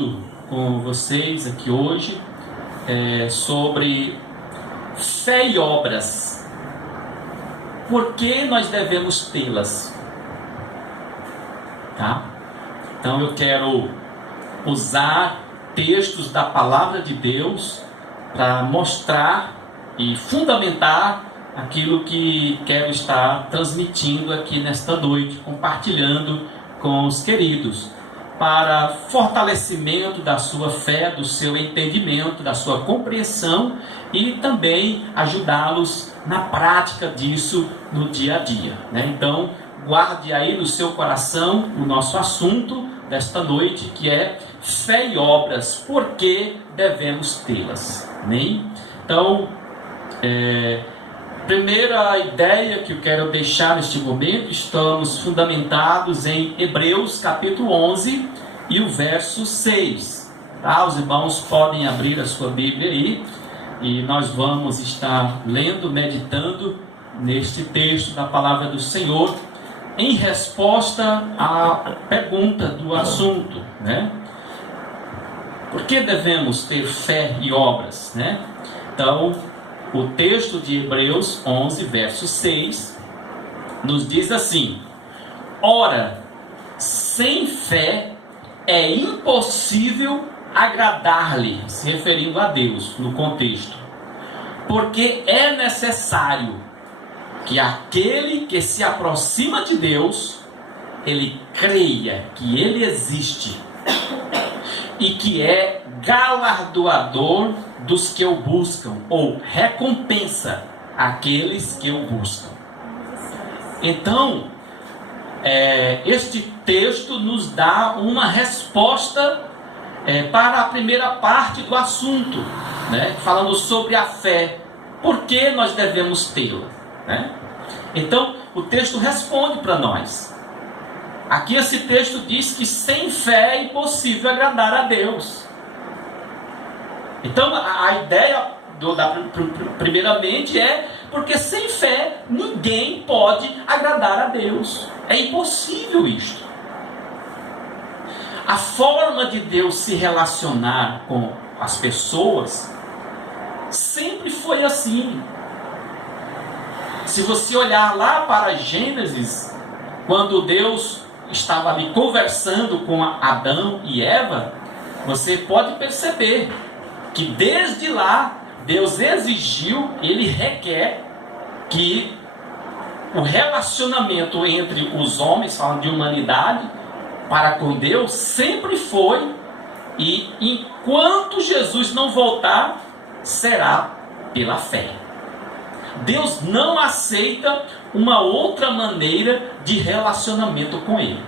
falando com vocês aqui hoje sobre fé e obras. Por que nós devemos tê-las? Tá? Então eu quero usar textos da palavra de Deus para mostrar e fundamentar aquilo que quero estar transmitindo aqui nesta noite, compartilhando com os queridos, para fortalecimento da sua fé, do seu entendimento, da sua compreensão e também ajudá-los na prática disso no dia a dia, né? Então, guarde aí no seu coração o nosso assunto desta noite, que é fé e obras, por que devemos tê-las? Amém? Então, primeira ideia que eu quero deixar neste momento, estamos fundamentados em Hebreus capítulo 11 e o verso 6. Tá? Os irmãos podem abrir a sua Bíblia aí e nós vamos estar lendo, meditando neste texto da palavra do Senhor em resposta à pergunta do assunto, né? Por que devemos ter fé e obras, né? Então, o texto de Hebreus 11, verso 6, nos diz assim: ora, sem fé é impossível agradar-lhe, se referindo a Deus no contexto, porque é necessário que aquele que se aproxima de Deus, ele creia que ele existe e que é galardoador dos que o buscam, ou recompensa aqueles que o buscam. Então, este texto nos dá uma resposta para a primeira parte do assunto, né? Falando sobre a fé, por que nós devemos tê-la, né? Então, o texto responde para nós. Aqui esse texto diz que sem fé é impossível agradar a Deus. Então a ideia primeiramente é porque sem fé ninguém pode agradar a Deus. É impossível isto. A forma de Deus se relacionar com as pessoas sempre foi assim. Se você olhar lá para Gênesis, quando Deus estava ali conversando com Adão e Eva, você pode perceber que desde lá Deus exigiu, ele requer que o relacionamento entre os homens, falando de humanidade, para com Deus, sempre foi, e enquanto Jesus não voltar, será pela fé. Deus não aceita uma outra maneira de relacionamento com Ele.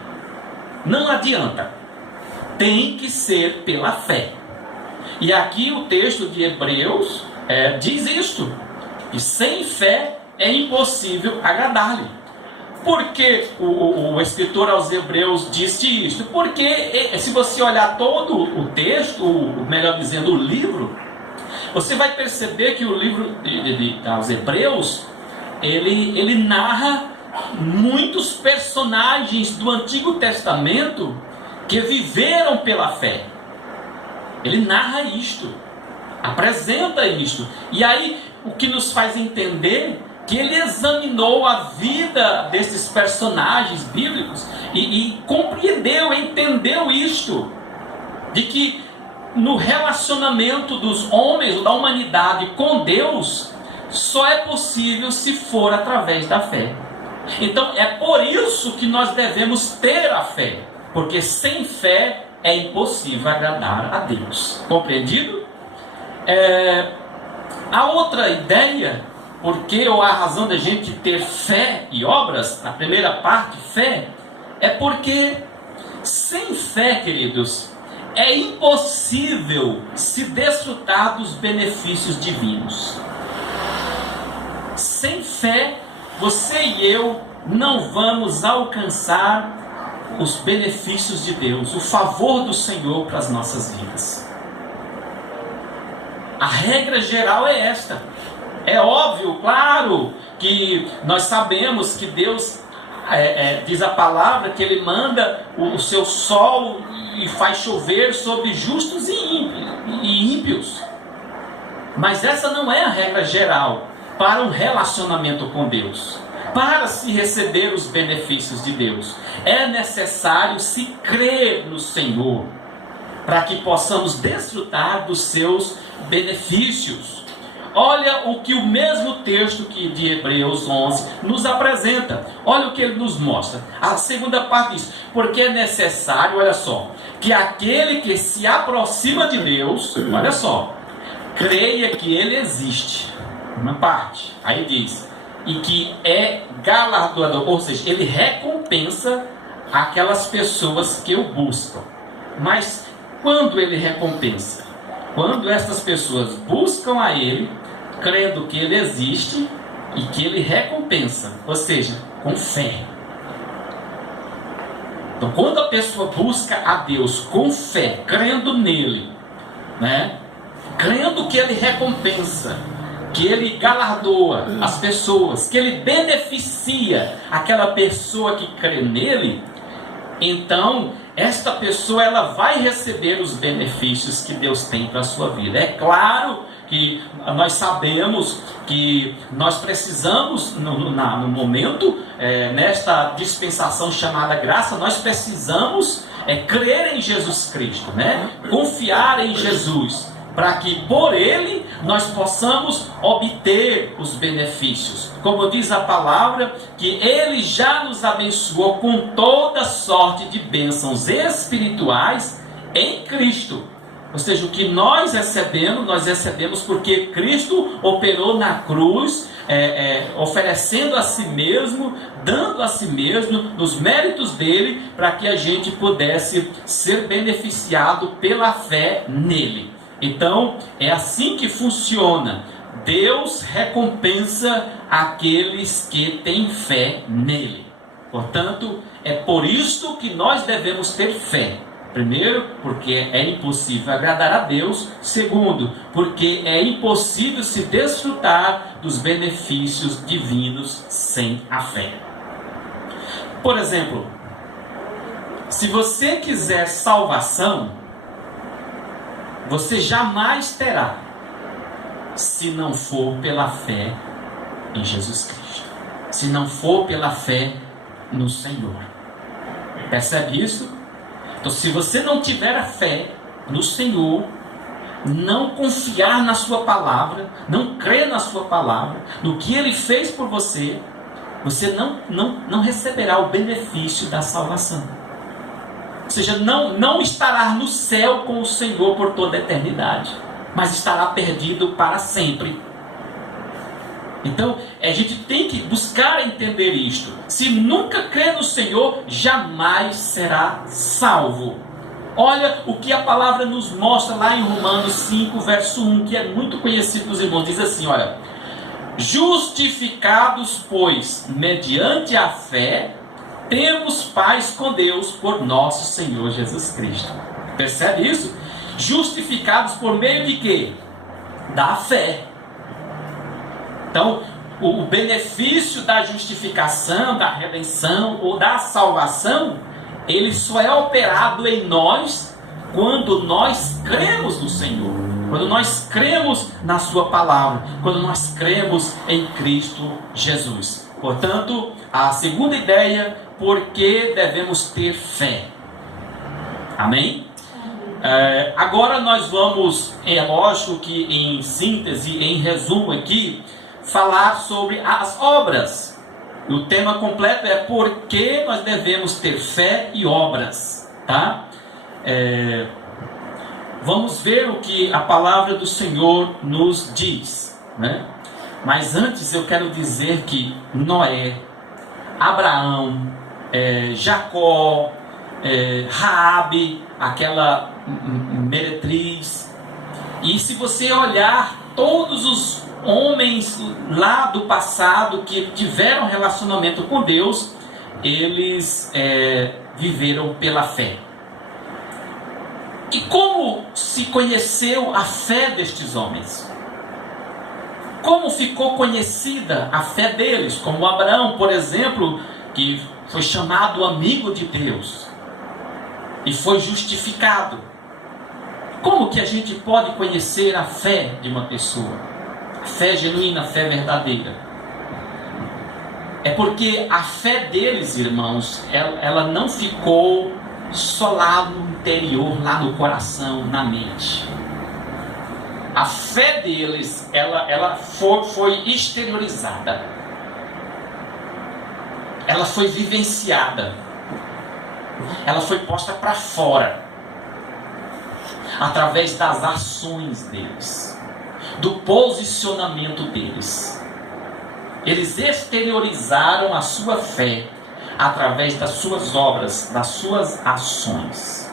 Não adianta. Tem que ser pela fé. E aqui o texto de Hebreus diz isto. E sem fé é impossível agradar-lhe. Por que o escritor aos Hebreus disse isto? Porque se você olhar todo o texto, melhor dizendo, o livro, você vai perceber que o livro aos Hebreus, ele narra muitos personagens do Antigo Testamento que viveram pela fé. Ele narra isto, apresenta isto. E aí, o que nos faz entender que ele examinou a vida desses personagens bíblicos e compreendeu, entendeu isto, de que no relacionamento dos homens ou da humanidade com Deus, só é possível se for através da fé. Então é por isso que nós devemos ter a fé, porque sem fé é impossível agradar a Deus. Compreendido? A outra ideia, porque ou a razão da gente ter fé e obras, na primeira parte, fé, é porque sem fé, queridos, é impossível se desfrutar dos benefícios divinos. Sem fé, você e eu não vamos alcançar os benefícios de Deus, o favor do Senhor para as nossas vidas. A regra geral é esta. É óbvio, claro, que nós sabemos que Deus diz a palavra que ele manda o seu sol e faz chover sobre justos e ímpios. Mas essa não é a regra geral para um relacionamento com Deus. Para se receber os benefícios de Deus, é necessário se crer no Senhor, para que possamos desfrutar dos seus benefícios. Olha o que o mesmo texto de Hebreus 11 nos apresenta. Olha o que ele nos mostra. A segunda parte diz: porque é necessário, olha só, que aquele que se aproxima de Deus, olha só, creia que ele existe. Uma parte. Aí diz: e que é galardoador, ou seja, ele recompensa aquelas pessoas que o buscam. Mas quando ele recompensa? Quando estas pessoas buscam a ele, crendo que ele existe e que ele recompensa, ou seja, com fé. Então, quando a pessoa busca a Deus com fé, crendo nele, né? Crendo que ele recompensa, que ele galardoa as pessoas, que ele beneficia aquela pessoa que crê nele, então esta pessoa ela vai receber os benefícios que Deus tem para a sua vida. É claro que nós sabemos que nós precisamos, no momento, nesta dispensação chamada graça, nós precisamos crer em Jesus Cristo, né? Confiar em Jesus, para que por ele nós possamos obter os benefícios. Como diz a palavra, que ele já nos abençoou com toda sorte de bênçãos espirituais em Cristo. Ou seja, o que nós recebemos porque Cristo operou na cruz, oferecendo a si mesmo, dando a si mesmo, nos méritos dele, para que a gente pudesse ser beneficiado pela fé nele. Então, é assim que funciona. Deus recompensa aqueles que têm fé nele. Portanto, é por isto que nós devemos ter fé. Primeiro, porque é impossível agradar a Deus. Segundo, porque é impossível se desfrutar dos benefícios divinos sem a fé. Por exemplo, se você quiser salvação, você jamais terá, se não for pela fé em Jesus Cristo, se não for pela fé no Senhor. Percebe isso? Então, se você não tiver a fé no Senhor, não confiar na sua palavra, não crer na sua palavra, no que Ele fez por você, você não receberá o benefício da salvação. Ou seja, não estará no céu com o Senhor por toda a eternidade, mas estará perdido para sempre. Então, a gente tem que buscar entender isto. Se nunca crer no Senhor, jamais será salvo. Olha o que a palavra nos mostra lá em Romanos 5, verso 1, que é muito conhecido dos irmãos. Diz assim, olha: justificados, pois, mediante a fé, temos paz com Deus por nosso Senhor Jesus Cristo. Percebe isso? Justificados por meio de quê? Da fé. Então, o benefício da justificação, da redenção ou da salvação, ele só é operado em nós quando nós cremos no Senhor, quando nós cremos na sua palavra, quando nós cremos em Cristo Jesus. Portanto, a segunda ideia, por que devemos ter fé? Amém? Agora nós vamos, é lógico que em síntese, em resumo aqui, falar sobre as obras. O tema completo é por que nós devemos ter fé e obras, tá? Vamos ver o que a palavra do Senhor nos diz, né? Mas antes eu quero dizer que Noé, Abraão, Jacó, Raabe, aquela meretriz, e se você olhar todos os homens lá do passado que tiveram relacionamento com Deus, eles viveram pela fé. E como se conheceu a fé destes homens? Como ficou conhecida a fé deles? Como Abraão, por exemplo, que foi chamado amigo de Deus e foi justificado. Como que a gente pode conhecer a fé de uma pessoa? A fé genuína, a fé verdadeira. É porque a fé deles, irmãos, ela não ficou só lá no interior, lá no coração, na mente. A fé deles, ela foi exteriorizada. Ela foi vivenciada. Ela foi posta para fora. Através das ações deles. Do posicionamento deles. Eles exteriorizaram a sua fé através das suas obras, das suas ações.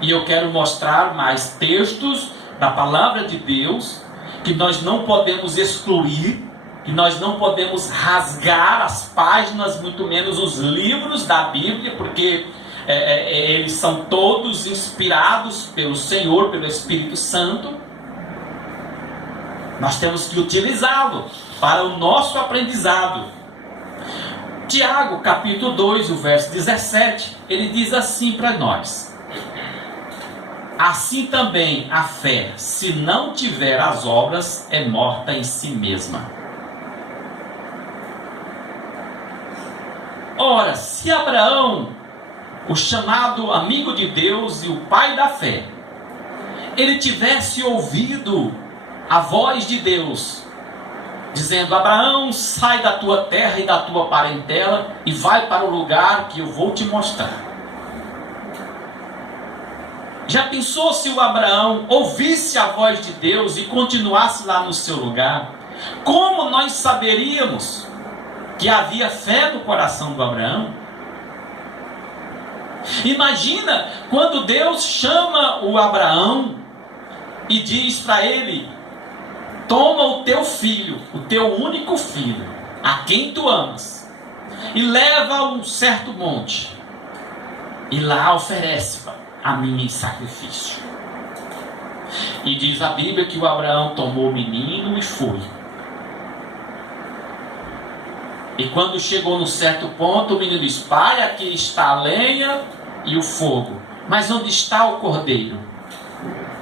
E eu quero mostrar mais textos da palavra de Deus que nós não podemos excluir, que nós não podemos rasgar as páginas, muito menos os livros da Bíblia, porque eles são todos inspirados pelo Senhor, pelo Espírito Santo. Nós temos que utilizá-lo para o nosso aprendizado. Tiago, capítulo 2, o verso 17, ele diz assim para nós: assim também a fé, se não tiver as obras, é morta em si mesma. Ora, se Abraão, o chamado amigo de Deus e o pai da fé, ele tivesse ouvido a voz de Deus, dizendo: Abraão, sai da tua terra e da tua parentela e vai para o lugar que eu vou te mostrar. Já pensou se o Abraão ouvisse a voz de Deus e continuasse lá no seu lugar? Como nós saberíamos que havia fé no coração do Abraão? Imagina quando Deus chama o Abraão e diz para ele: toma o teu filho, o teu único filho, a quem tu amas, e leva a um certo monte, e lá oferece a mim em sacrifício. E diz a Bíblia que o Abraão tomou o menino e foi. E quando chegou num certo ponto, o menino diz: pai, aqui está a lenha e o fogo, mas onde está o cordeiro?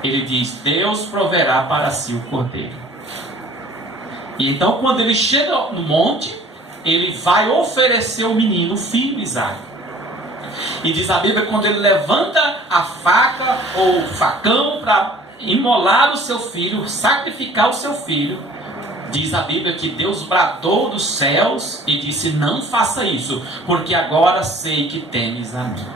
Ele diz: Deus proverá para si o cordeiro. E então, quando ele chega no monte, ele vai oferecer o menino, o filho Isaque. E diz a Bíblia, quando ele levanta a faca ou o facão para imolar o seu filho, sacrificar o seu filho, diz a Bíblia que Deus bradou dos céus e disse: não faça isso, porque agora sei que temes a mim.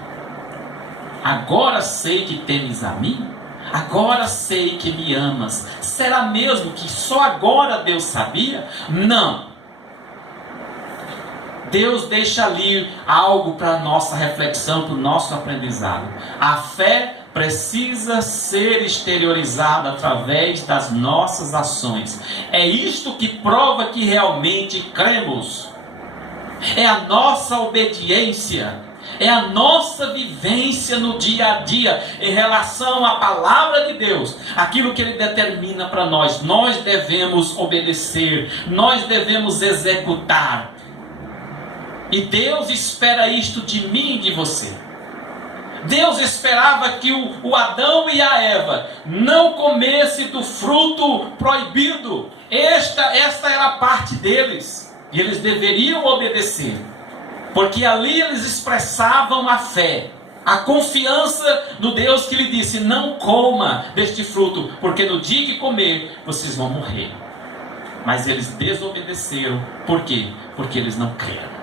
Agora sei que temes a mim? Agora sei que me amas. Será mesmo que só agora Deus sabia? Não. Deus deixa ali algo para a nossa reflexão, para o nosso aprendizado. A fé precisa ser exteriorizada através das nossas ações. É isto que prova que realmente cremos. É a nossa obediência. É a nossa vivência no dia a dia em relação à palavra de Deus, aquilo que Ele determina para nós. Nós devemos obedecer, nós devemos executar. E Deus espera isto de mim e de você. Deus esperava que o Adão e a Eva não comessem do fruto proibido. Esta era a parte deles, e eles deveriam obedecer. Porque ali eles expressavam a fé, a confiança no Deus que lhe disse: não coma deste fruto, porque no dia que comer, vocês vão morrer. Mas eles desobedeceram. Por quê? Porque eles não creram.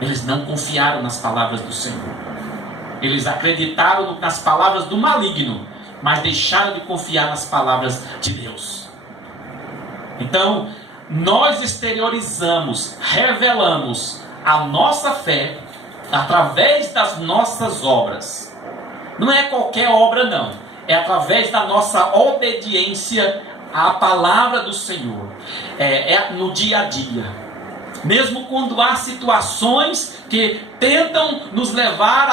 Eles não confiaram nas palavras do Senhor. Eles acreditaram nas palavras do maligno, mas deixaram de confiar nas palavras de Deus. Então, nós exteriorizamos, revelamos a nossa fé através das nossas obras. Não é qualquer obra, não. É através da nossa obediência à palavra do Senhor. É no dia a dia. Mesmo quando há situações que tentam nos levar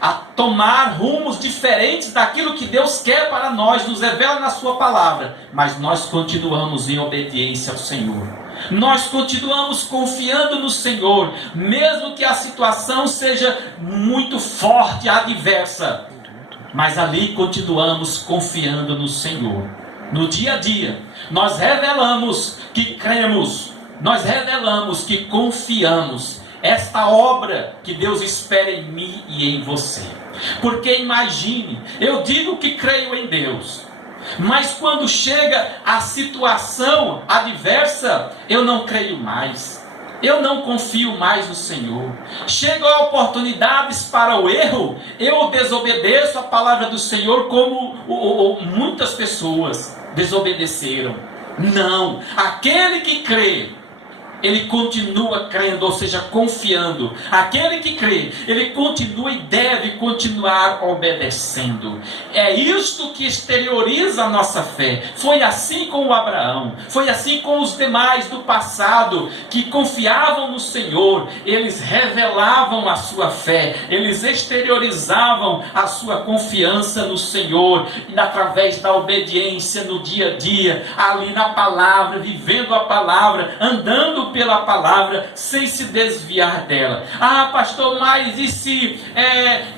a tomar rumos diferentes daquilo que Deus quer para nós, nos revela na sua palavra, mas nós continuamos em obediência ao Senhor. Nós continuamos confiando no Senhor, mesmo que a situação seja muito forte, adversa, mas ali continuamos confiando no Senhor. No dia a dia, nós revelamos que cremos, nós revelamos que confiamos. Esta obra que Deus espera em mim e em você. Porque imagine, eu digo que creio em Deus, mas quando chega a situação adversa, eu não creio mais, eu não confio mais no Senhor. Chegam oportunidades para o erro, eu desobedeço a palavra do Senhor, como muitas pessoas desobedeceram. Não, aquele que crê, ele continua crendo, ou seja, confiando. Aquele que crê, ele continua e deve continuar obedecendo. É isto que exterioriza a nossa fé. Foi assim com o Abraão, foi assim com os demais do passado, que confiavam no Senhor. Eles revelavam a sua fé, eles exteriorizavam a sua confiança no Senhor, e através da obediência no dia a dia, ali na palavra, vivendo a palavra, andando pela palavra, sem se desviar dela. Ah, pastor, mas e se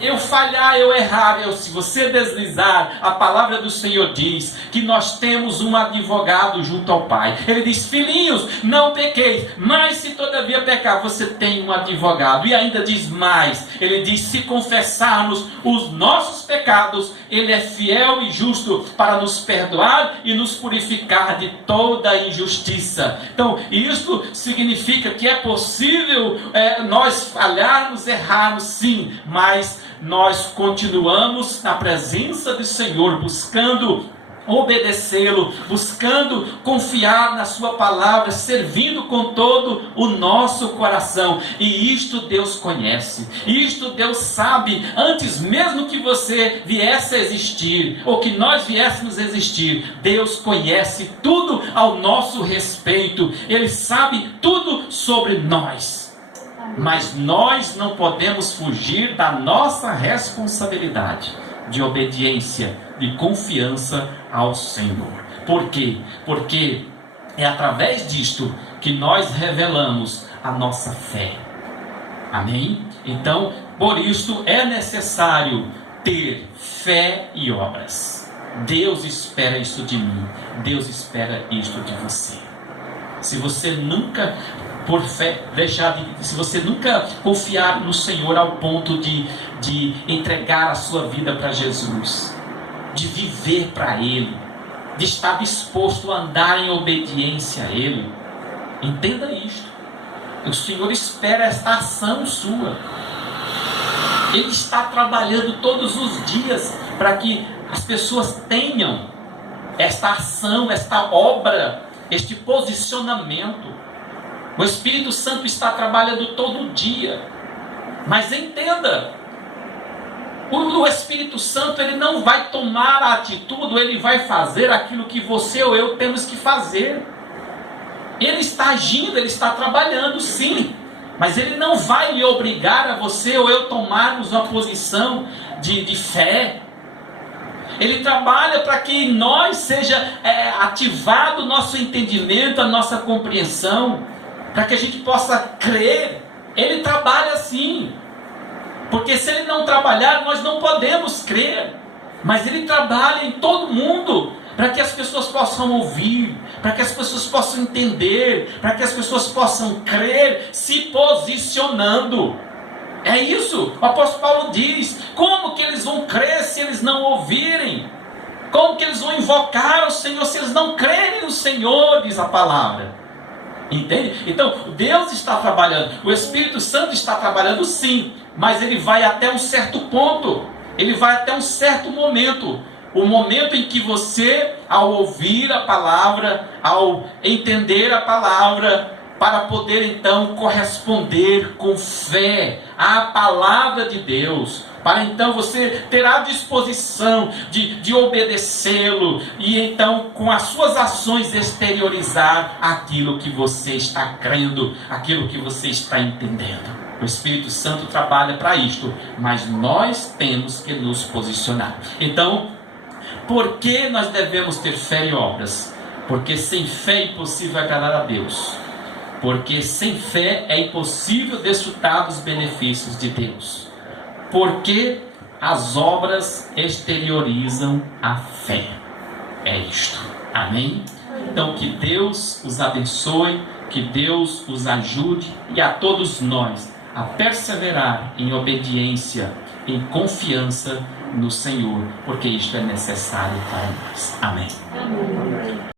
eu falhar, eu errar? Se você deslizar, a palavra do Senhor diz que nós temos um advogado junto ao Pai. Ele diz: filhinhos, não pequeis, mas se todavia pecar, você tem um advogado. E ainda diz mais, ele diz: se confessarmos os nossos pecados, ele é fiel e justo para nos perdoar e nos purificar de toda injustiça. Então, isto significa que é possível nós falharmos, errarmos, sim, mas nós continuamos na presença do Senhor, buscando obedecê-lo, buscando confiar na sua palavra, servindo com todo o nosso coração. E isto Deus conhece, isto Deus sabe, antes mesmo que você viesse a existir, ou que nós viéssemos a existir. Deus conhece tudo ao nosso respeito, Ele sabe tudo sobre nós, mas nós não podemos fugir da nossa responsabilidade de obediência, de confiança ao Senhor. Por quê? Porque é através disto que nós revelamos a nossa fé. Amém? Então, por isto é necessário ter fé e obras. Deus espera isso de mim, Deus espera isto de você. Se você nunca, por fé, se você nunca confiar no Senhor ao ponto de entregar a sua vida para Jesus, de viver para Ele, de estar disposto a andar em obediência a Ele, entenda isto: o Senhor espera esta ação sua. Ele está trabalhando todos os dias para que as pessoas tenham esta ação, esta obra, este posicionamento. O Espírito Santo está trabalhando todo dia. Mas entenda, o Espírito Santo, ele não vai tomar a atitude, ele vai fazer aquilo que você ou eu temos que fazer. Ele está agindo, ele está trabalhando, sim, mas ele não vai lhe obrigar a você ou eu tomarmos uma posição de fé. Ele trabalha para que em nós seja ativado o nosso entendimento, a nossa compreensão, para que a gente possa crer. Ele trabalha assim, porque se ele não trabalhar, nós não podemos crer. Mas ele trabalha em todo mundo, para que as pessoas possam ouvir, para que as pessoas possam entender, para que as pessoas possam crer, se posicionando. É isso, o apóstolo Paulo diz: como que eles vão crer se eles não ouvirem? Como que eles vão invocar o Senhor se eles não crerem no Senhor, diz a palavra. Entende? Então, Deus está trabalhando, o Espírito Santo está trabalhando, sim, mas ele vai até um certo ponto, ele vai até um certo momento. O momento em que você, ao ouvir a palavra, ao entender a palavra, para poder então corresponder com fé à palavra de Deus, para então você ter a disposição de obedecê-lo, e então com as suas ações exteriorizar aquilo que você está crendo, aquilo que você está entendendo. O Espírito Santo trabalha para isto, mas nós temos que nos posicionar. Então, por que nós devemos ter fé e obras? Porque sem fé é impossível agradar a Deus. Porque sem fé é impossível desfrutar dos benefícios de Deus. Porque as obras exteriorizam a fé. É isto. Amém? Então que Deus os abençoe, que Deus os ajude e a todos nós a perseverar em obediência, em confiança no Senhor, porque isto é necessário para nós. Amém. Amém.